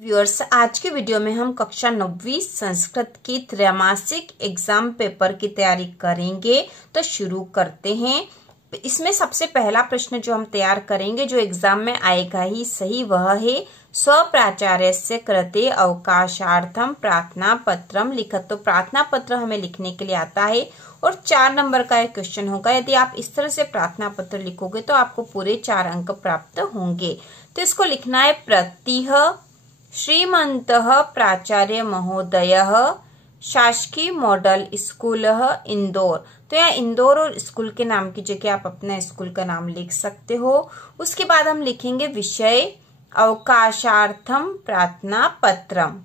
Viewers, आज के video में हम कक्षा 9वीं संस्कृत की त्रैमासिक एग्जाम पेपर की तैयारी करेंगे। तो शुरू करते हैं। इसमें सबसे पहला प्रश्न जो हम तैयार करेंगे, जो एग्जाम में आएगा ही सही, वह है स्वप्राचार्यस्य कृते अवकाशार्थम प्रार्थना पत्रम लिखत। तो प्रार्थना पत्र हमें लिखने के लिए आता है और 4 नंबर का एक क्वेश्चन होगा। यदि आप इस तरह से प्रार्थना पत्र लिखोगे तो आपको पूरे 4 अंक प्राप्त होंगे। तो इसको लिखना है प्रतिह श्रीमन्तः प्राचार्य महोदयः शासकीय मॉडल स्कूल इंदौर। तो यहाँ इंदौर और स्कूल के नाम की जगह आप अपना स्कूल का नाम लिख सकते हो। उसके बाद हम लिखेंगे विषय अवकाशार्थम प्रार्थना पत्रम।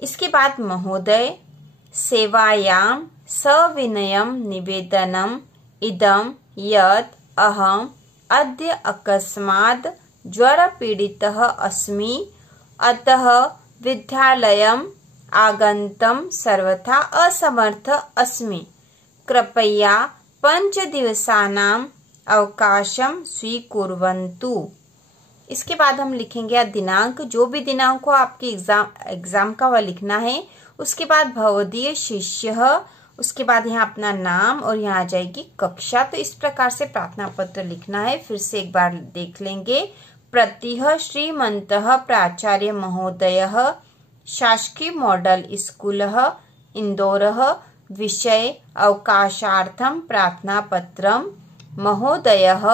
इसके बाद महोदय सेवायाम सविनयम निवेदनम इदम यत् अहम अद्य अकस्मात् ज्वर पीड़ितः अस्मि, अतः विद्यालयम् आगन्तुं सर्वथा असमर्थ अस्मि। कृपया 5 दिवसानां अवकाशं स्वीकुर्वन्तु। इसके बाद हम लिखेंगे दिनांक, जो भी दिनांक हो आपके एग्जाम का वह लिखना है। उसके बाद भवदीय शिष्य, उसके बाद यहाँ अपना नाम और यहाँ आ जाएगी कक्षा। तो इस प्रकार से प्रार्थना पत्र लिखना है। फिर से एक बार देख लेंगे। प्रतिह श्रीमन्तः प्राचार्य महोदयः शासकीय मॉडल स्कूल इंदौरः विषय अवकाशार्थं प्रार्थना पत्रम। महोदयः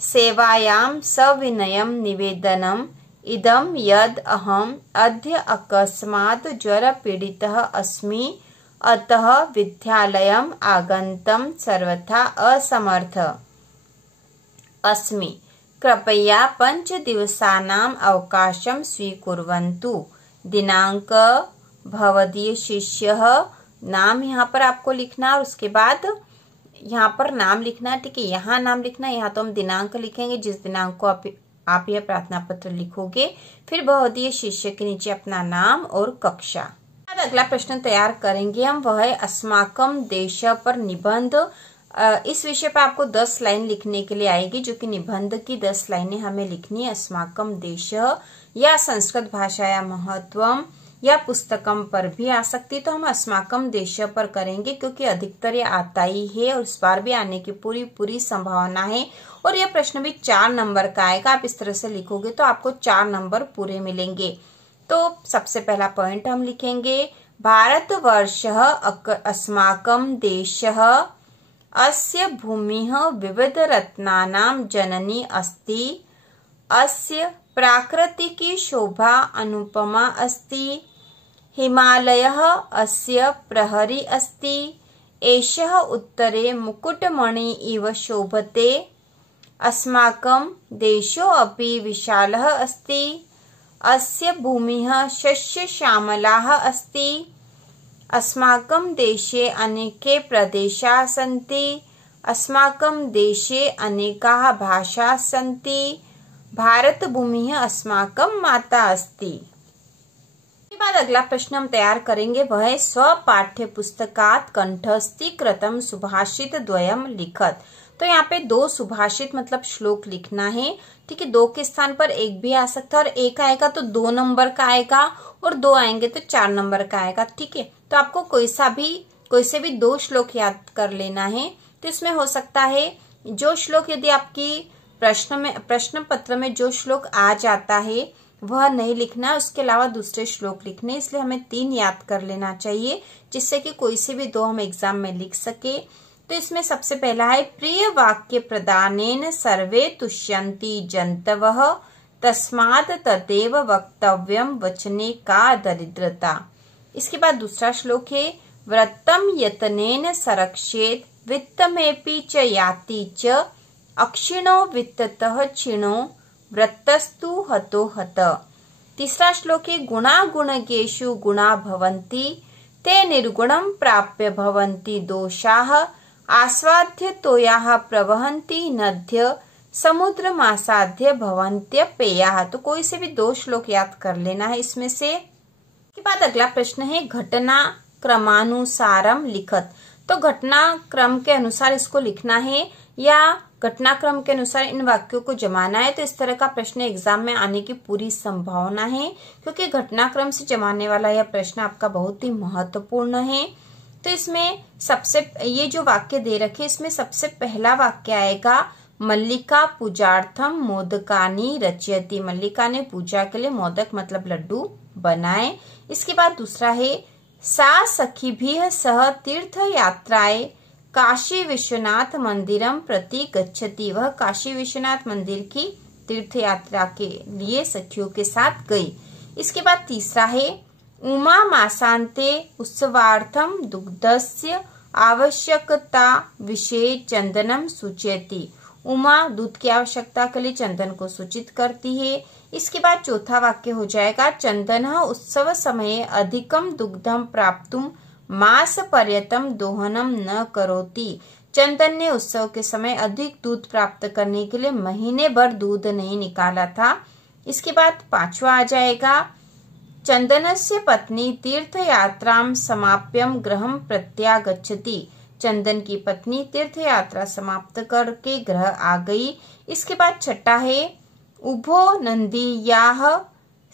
सेवायां सविनयं निवेदनम् इदं यद् अहम् अद्य अकस्मात् ज्वर पीड़ितः अस्मि, अतः विद्यालयम् आगन्तुं सर्वथा असमर्थ अस्मि। कृपया 5 दिवसानां अवकाशं स्वीकुर्वन्तु। दिनांक, भवदीय शिष्य, नाम यहाँ पर आपको लिखना और उसके बाद यहाँ पर नाम लिखना। ठीक है, यहाँ नाम लिखना, यहाँ तो हम दिनांक लिखेंगे जिस दिनांक को आप यह प्रार्थना पत्र लिखोगे। फिर भवदीय शिष्य के नीचे अपना नाम और कक्षा। अगला प्रश्न तैयार करेंगे हम, वह है अस्माकम देश पर निबंध। इस विषय पर आपको 10 लाइन लिखने के लिए आएगी, जो कि निबंध की 10 लाइनें हमें लिखनी है। अस्माकम देश या संस्कृत भाषाया महत्वम या पुस्तकम पर भी आ सकती है। तो हम अस्माकम देश पर करेंगे क्योंकि अधिकतर ये आता ही है और इस बार भी आने की पूरी संभावना है। और यह प्रश्न भी 4 नंबर का आएगा। आप इस तरह से लिखोगे तो आपको 4 नंबर पूरे मिलेंगे। तो सबसे पहला पॉइंट हम लिखेंगे, भारतवर्ष अस्माकं देशः अस्य भूमिः विविध रत्नानां जननी अस्ति, अस्य प्राकृतिकी शोभा अनुपमा अस्ति, हिमालयः अस्य प्रहरी अस्ति, एषः उत्तरे मुकुटमणि इव शोभते, अस्माकं देशो अपि विशालः अस्ति, अस्य भूमिः शस्यश्यामलाः अस्ति, अस्माकं देशे अनेके प्रदेशाः सन्ति, अस्माकं देशे अनेकाः भाषाः सन्ति, भारत भूमिः अस्माकं माता अस्ति। इसके बाद अगला प्रश्न हम तैयार करेंगे, वह है स्वपाठ्य पुस्तकात् कंठस्थीकृतं सुभाषित द्वयम् लिखत। तो यहाँ पे 2 सुभाषित मतलब श्लोक लिखना है। ठीक है, 2 के स्थान पर 1 भी आ सकता है और 1 आएगा तो 2 नंबर का आएगा और 2 आएंगे तो 4 नंबर का आएगा। ठीक है, तो आपको कोई से भी 2 श्लोक याद कर लेना है। तो इसमें हो सकता है जो श्लोक, यदि आपकी प्रश्न पत्र में जो श्लोक आ जाता है वह नहीं लिखना, उसके अलावा दूसरे श्लोक लिखने। इसलिए हमें 3 याद कर लेना चाहिए जिससे कि कोई से भी 2 हम एग्जाम में लिख सके। तो इसमें सबसे पहला है, प्रिय वाक्य प्रदानेन सर्वे तुष्यन्ति जन्तवः, तस्मात् तदेव वक्तव्यम वचने का दरिद्रता। इसके बाद दूसरा श्लोक है, व्रतम यतनेन संरक्षेत वित्तमेपि च याति च, अक्षिणो वित्ततः क्षीणो वृत्तस्तु हतो हत। तीसरा श्लोक है, गुणा गुणगेषु गुणा भवन्ति, ते निर्गुणं प्राप्य भवन्ति दोषाः, आस्वाद्य तोयाः प्रवहन्ति नद्य, समुद्रमासाद्य भवन्त्यपेयाः। तो कोई से भी 2 श्लोक याद कर लेना है इसमें से। के बाद अगला प्रश्न है, घटना क्रमानुसारम लिखत। तो घटना क्रम के अनुसार इसको लिखना है। या घटनाक्रम के अनुसार इन वाक्यों को जमाना है, तो इस तरह का प्रश्न एग्जाम में आने की पूरी संभावना है, क्योंकि घटनाक्रम से जमाने वाला यह प्रश्न आपका बहुत ही महत्वपूर्ण है। तो इसमें सबसे ये जो वाक्य दे रखे इसमें सबसे पहला वाक्य आएगा मल्लिका पूजार्थम मोदकानी रचयति। मल्लिका ने पूजा के लिए मोदक मतलब लड्डू बनाए। इसके बाद दूसरा है सा सखीभिः सह तीर्थ यात्राएं काशी विश्वनाथ मंदिरम प्रति गच्छति। वह काशी विश्वनाथ मंदिर की तीर्थ यात्रा के लिए सखियों के साथ गई। इसके बाद तीसरा है उमा मासान्ते उत्सवार्थम दुग्धस्य आवश्यकता विषये चंदनम सूचयति। उमा दूध की आवश्यकता के लिए चंदन को सूचित करती है। इसके बाद चौथा वाक्य हो जाएगा चंदनः उत्सव समये अधिकम दुग्धम प्राप्तुम मास पर्यतम दोहनम न करोति। चंदन ने उत्सव के समय अधिक दूध प्राप्त करने के लिए महीने भर दूध नहीं निकाला था। इसके बाद पांचवा आ जाएगा चंदनस्य पत्नी तीर्थ यात्राम समाप्यम गृहम प्रत्यागच्छति। चंदन की पत्नी तीर्थ यात्रा समाप्त करके गृह आ गई। इसके बाद छठा है उभो नंदीयाः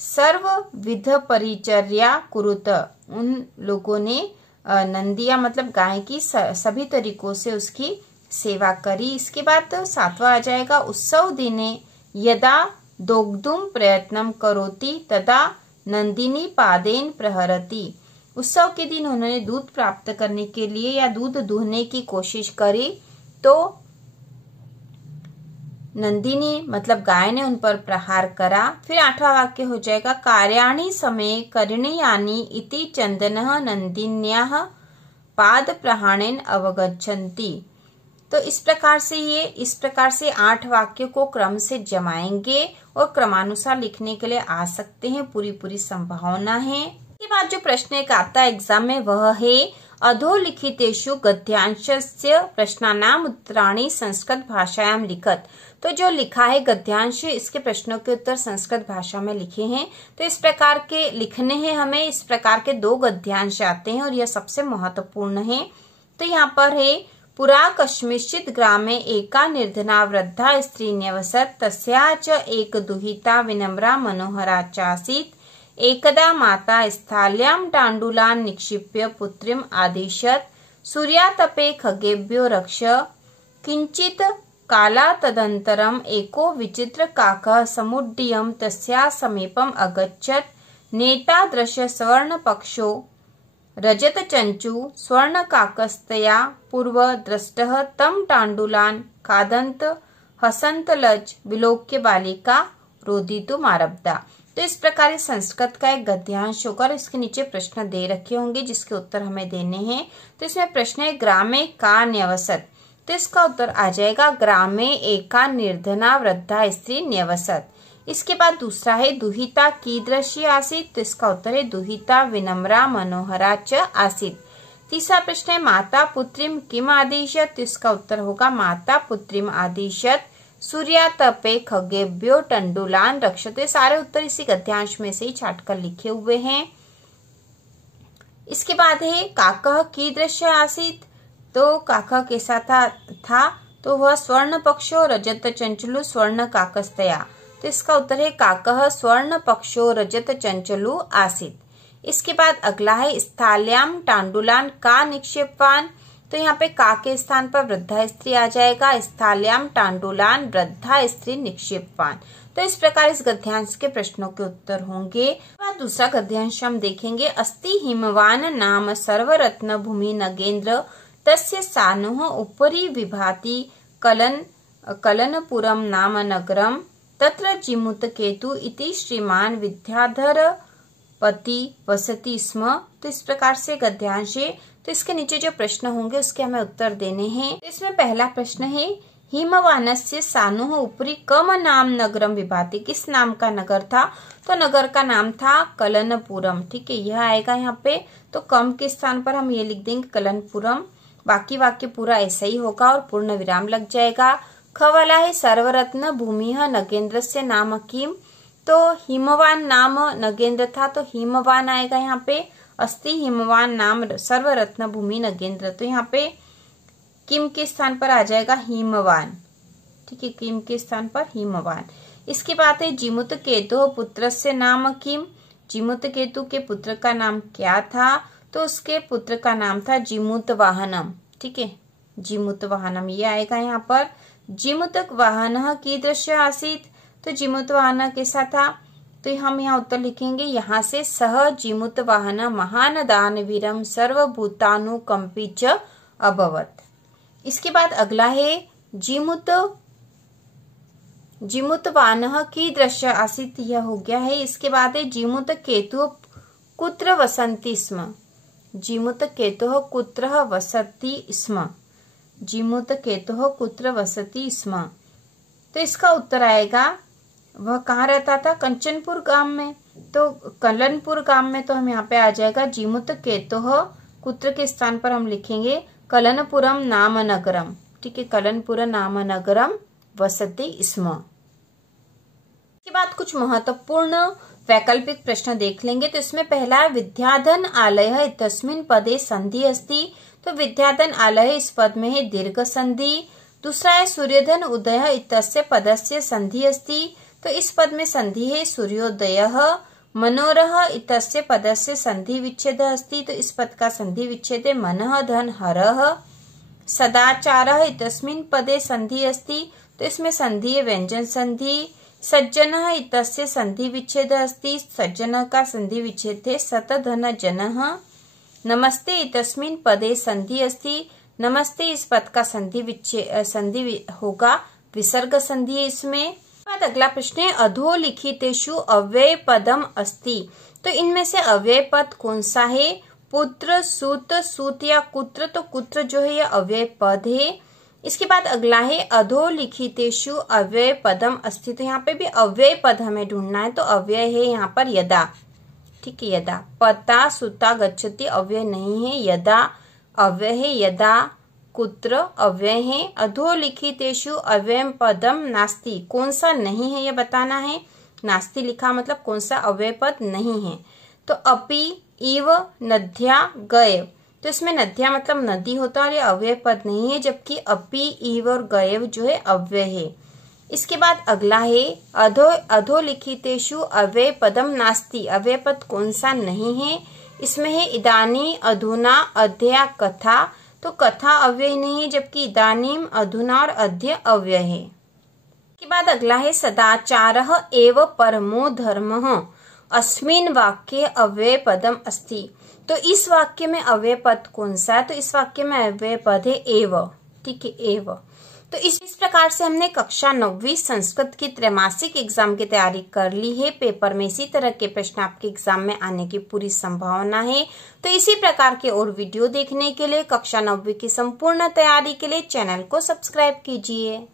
सर्वविध परिचर्या कुरुत। उन लोगों ने नंदिया मतलब गाय की सभी तरीकों से उसकी सेवा करी। इसके बाद सातवां आ जाएगा उत्सव दिने यदा दोग्धुम प्रयत्नम करोति तदा नंदिनी पादेन प्रहरति। उत्सव के दिन उन्होंने दूध प्राप्त करने के लिए या दूध दूहने की कोशिश करी तो नंदिनी मतलब गाय ने उन पर प्रहार करा। फिर आठवां वाक्य हो जाएगा कार्याणि समये करणीयानि इति चंदनः नंदिन्याः पाद प्रहारेण अवगच्छन्ति। तो इस प्रकार से 8 वाक्य को क्रम से जमाएंगे और क्रमानुसार लिखने के लिए आ सकते हैं, पूरी संभावना है। इसके बाद जो प्रश्न एक आता है एग्जाम में वह है अधोलिखितेषु गद्यांशस्य प्रश्नानाम उत्तराणि संस्कृत भाषायाम लिखत। तो जो लिखा है गद्यांश इसके प्रश्नों के उत्तर संस्कृत भाषा में लिखे हैं। तो इस प्रकार के लिखने हैं हमें। इस प्रकार के 2 गद्यांश आते हैं और यह सबसे महत्वपूर्ण है। तो यहाँ पर है पुरा कस्मिंश्चित् ग्रामे एका निर्धना वृद्धा स्त्री न्यवसत् तस्याः च एक दुहिता विनम्रा मनोहरा चासीत्। एकदा माता स्थाल्यां ताण्डूलान् निक्षिप्य पुत्रीम् आदिशत् सूर्यातपे खगेभ्यो रक्ष। किंचित् कालात् तदनन्तरम् एको विचित्र काकः समुड्डीयं तस्याः समीपम् अगच्छत्। नेतादृश स्वर्णपक्षो रजतचंचु स्वर्णकाकस्तया पूर्व दृष्टः तं ताण्डूलान् खादन्त हसन्तलज्ज विलोक्य बालिका रोदितुमारब्धा। तो इस प्रकार संस्कृत का एक गद्यांश होकर इसके नीचे प्रश्न दे रखे होंगे जिसके उत्तर हमें देने हैं। तो इसमें प्रश्न है ग्रामे का न्यवसत। तो इसका उत्तर आ जाएगा ग्रामे एका निर्धना वृद्धा स्त्री न्यवसत। इसके बाद दूसरा है दुहिता कीदृशी आसीत्। तो इसका उत्तर है दुहिता विनम्रा मनोहरा च आसीत्। तीसरा प्रश्न है माता पुत्रीम किम आदिशत्। तो इसका उत्तर होगा माता पुत्रीम आदिशत् सूर्यातपे खगेभ्यो टंडुलान रक्षते। सारे उत्तर इसी गद्यांश में से ही छाटकर लिखे हुए हैं। इसके बाद है काकः कीदृश आसीत्। तो काका कैसा था तो वह स्वर्ण पक्षो रजत चंचलु स्वर्ण काकस्तया। तो इसका उत्तर है काकः स्वर्ण पक्षो रजत चंचलु आसीत्। इसके बाद अगला है स्थाल्याम ताण्डुलान का निक्षेपवान। तो यहाँ पे का के स्थान पर वृद्धा स्त्री आ जाएगा। स्थाल्याम ताण्डुलान वृद्धा स्त्री निक्षेपवान। तो इस प्रकार इस गद्यांश के प्रश्नों के उत्तर होंगे। दूसरा गद्यांश हम देखेंगे अस्ति हिमवान नाम सर्वरत्न भूमि नगेंद्र तस्य सानुः उपरि विभाति कलनपुरम नाम नगरम तत्र जिमुतकेतु इति श्रीमान विद्याधर पति वसति स्म। तो इस प्रकार से गद्यांश है। तो इसके नीचे जो प्रश्न होंगे उसके हमें उत्तर देने हैं। इसमें पहला प्रश्न है हिमवानस्य सानुः उपरि कम नाम नगरम विभाति। किस नाम का नगर था। तो नगर का नाम था कलनपुरम। ठीक है, यह आएगा यहाँ पे। तो कम के स्थान पर हम ये लिख देंगे कलनपुरम। बाकी वाक्य पूरा ऐसा ही होगा और पूर्ण विराम लग जाएगा। ख वाला है सर्वरत्न भूमि नगेंद्रस्य नाम किम। तो हिमवान नाम नगेंद्र था तो हिमवान आएगा यहाँ पे। अस्ति हिमवान नाम सर्वरत्न भूमि नगेंद्र। तो यहाँ पे किम के स्थान पर आ जाएगा हिमवान। ठीक है, किम के स्थान पर हिमवान। इसके बाद है जिमुत केतु पुत्रस्य नाम किम। जिमुत केतु के पुत्र का नाम क्या था? तो उसके पुत्र का नाम था जिमुत वाहनम। ठीक है, जिमुत वाहनम ये आएगा यहाँ पर। जिमुत वाहन कीदृश आसीत, तो जिमुत वाहन कैसा था? तो हम यहाँ उत्तर लिखेंगे यहाँ से, सह जिमुत वाहन महान दानवीरम सर्वभूतानुकंपी च अभवत। इसके बाद अगला है जिमुत वाहन कीदृश आसीत, यह हो गया है। इसके बाद है जिमुत केतु कुत्र वसन्ति स्म। जिमुत केतु कुत्र वसति स्म। जिमुत केतु कुत्र वसति स्म, तो इसका उत्तर आएगा वह कहाँ रहता था? कंचनपुर गांव में। तो कलनपुर गांव में, तो हम यहाँ पे आ जाएगा जिमुत केतु कुत्र के स्थान पर हम लिखेंगे कलनपुरम नाम नगरम। ठीक है, कलनपुर नाम नगरम वसति स्म। इसके बाद कुछ महत्वपूर्ण वैकल्पिक प्रश्न देख लेंगे। तो इसमें पहला है विद्याधन आलय तस्मिन् पदे संधि अस्ति। तो विद्याधन आलय इस पद में है दीर्घ संधि। दूसरा है सूर्यधन उदय इत्यस्य पदस्य संधि अस्ति। तो इस पद में संधि है सूर्योदय। मनोरह इत्यस्य पदस्य संधि विच्छेद अस्ति। तो इस पद का संधि विच्छेद है मनः धन हरः। सदाचारः इत्यस्मिन् पदे संधि अस्ति। तो इसमें संधि है व्यंजन संधि। सज्जनः इत्यस्य संधि विच्छेद अस्ति। सज्जन का संधि विच्छेद है सत धन जनः। नमस्ते इत्यस्मिन् पदे संधि अस्ति। नमस्ते इस पद का संधि होगा विसर्ग संधि इसमें। बाद अगला प्रश्न है अधोलिखितेषु अव्यय पदम अस्ति। तो इनमें से अव्यय पद कौन सा है? पुत्र, सूत, सूत या कुत्र। तो कुत्र जो है यह अव्यय पद है। इसके बाद अगला है अधोलिखितेषु अव्यय पदम अस्ति। तो यहाँ पे भी अव्यय पद हमें ढूंढना है। तो अव्यय है यहाँ पर यदा। ठीक है, यदा। पता, सुता, गच्छति अव्यय नहीं है, यदा अव्यय है। यदा, कुत्र अव्यय है। अधोलिखितेषु अव्यय पदम नास्ति, कौन सा नहीं है यह बताना है। नास्ति लिखा मतलब कौन सा अव्यय पद नहीं है। तो अपि, इव, नद्या, गयव। तो इसमें नद्या मतलब नदी होता है और ये अव्यय पद नहीं है, जबकि अपि, इव और गयव जो है अव्यय है। इसके बाद अगला है अधोलिखितेषु अव्यय पदम नास्ति। अव्यय पद कौन सा नहीं है? इसमें है इदानी, अधुना, अद्य, कथा। तो कथा अव्यय नहीं है, जबकि इदानीम, अधुना और अद्य अव्यय है। इसके बाद अगला है सदाचारः एव परमो धर्मः अस्मिन् वाक्ये अव्यय पदम अस्ति। तो इस वाक्य में अव्यय पद कौन सा है? तो इस वाक्य में अव्यय पद है एव। ठीक है, एव। तो इस प्रकार से हमने कक्षा 9वीं संस्कृत की त्रैमासिक एग्जाम की तैयारी कर ली है। पेपर में इसी तरह के प्रश्न आपके एग्जाम में आने की पूरी संभावना है। तो इसी प्रकार के और वीडियो देखने के लिए, कक्षा 9वीं की संपूर्ण तैयारी के लिए चैनल को सब्सक्राइब कीजिए।